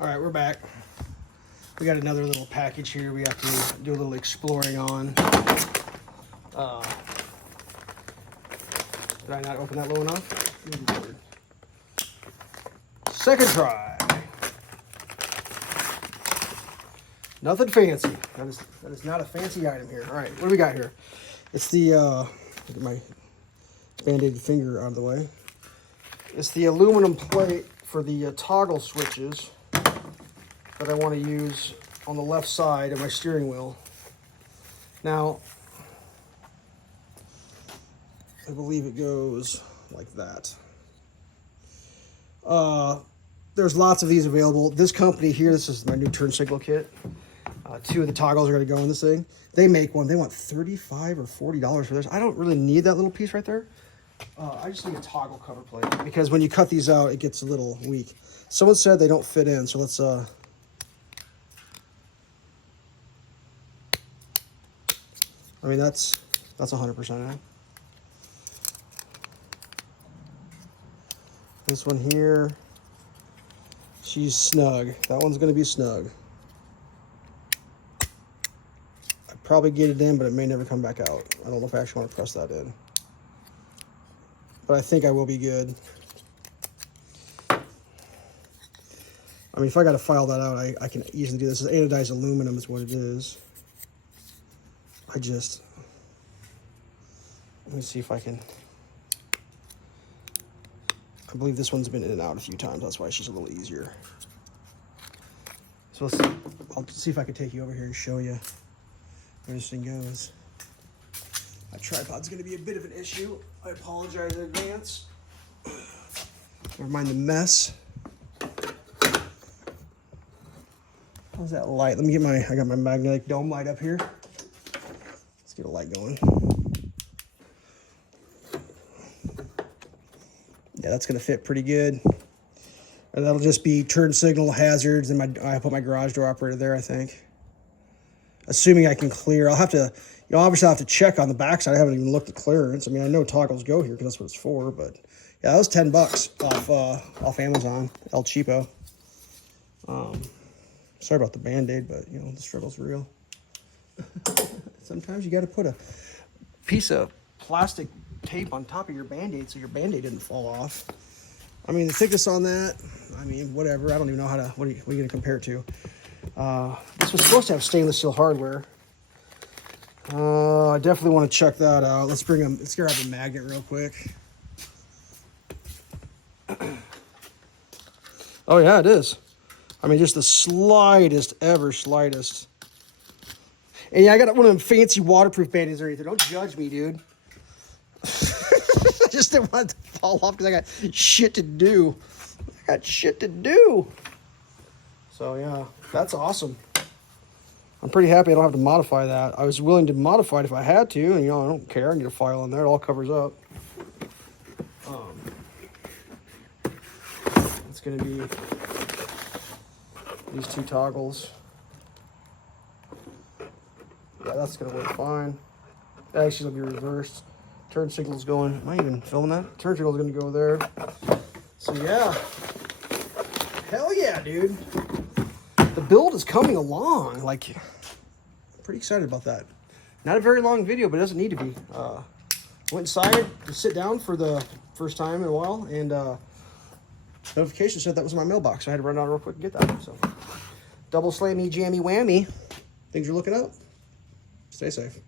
All right, we're back. We got another little package here we have to do a little exploring on. Did I not open that low enough? Good. Second try. Nothing fancy. That is not a fancy item here. All right, what do we got here? It's the, get my Band-Aid finger out of the way. It's the aluminum plate for the toggle switches that I want to use on the left side of my steering wheel. Now, I believe it goes like that. There's lots of these available. This company here, this is my new turn signal kit. 2 of the toggles are going to go in this thing. They make one. They want $35 or $40 for this. I don't really need that little piece right there. I just need a toggle cover plate because when you cut these out, it gets a little weak. Someone said they don't fit in, so let's I mean, that's 100% in. This one here, she's snug. That one's going to be snug. I'd probably get it in, but it may never come back out. I don't know if I actually want to press that in. But I think I will be good. I mean, if I got to file that out, I can easily do this. It's anodized aluminum is what it is. Let me see if I can. I believe this one's been in and out a few times. That's why she's a little easier. So I'll see if I can take you over here and show you where this thing goes. My tripod's going to be a bit of an issue. I apologize in advance. Never mind the mess. How's that light? Let me get I got my magnetic dome light up here. Let's get a light going. Yeah, that's going to fit pretty good. And that'll just be turn signal, hazards, and I put my garage door operator there, I think. Assuming I can clear. I'll have to, obviously I'll have to check on the backside. I haven't even looked at clearance. I mean, I know toggles go here because that's what it's for, but yeah, that was $10 off Amazon, El Cheapo. Sorry about the Band-Aid, but the struggle's real. Sometimes you got to put a piece of plastic tape on top of your Band-Aid so your Band-Aid didn't fall off. I mean, the thickness on that, I mean, whatever. I don't even know how to, what are you going to compare it to? This was supposed to have stainless steel hardware. I definitely want to check that out. Let's grab a magnet real quick. Oh yeah, it is. I mean, just the slightest. And yeah, I got one of them fancy waterproof Band-Aids underneath there. Don't judge me, dude. I just didn't want it to fall off because I got shit to do. So yeah, that's awesome. I'm pretty happy I don't have to modify that. I was willing to modify it if I had to, and I don't care. I can get a file on there. It all covers up. It's going to be these 2 toggles. Yeah, that's going to work fine. Actually, it'll be reversed. Turn signal's going. Am I even filming that? Turn signal's going to go there. So yeah. Hell yeah, dude. The build is coming along. Like, pretty excited about that. Not a very long video, but it doesn't need to be. Went inside to sit down for the first time in a while, and notification said that was in my mailbox. So I had to run down real quick and get that. So, double slammy, jammy, whammy. Things are looking up. Stay safe.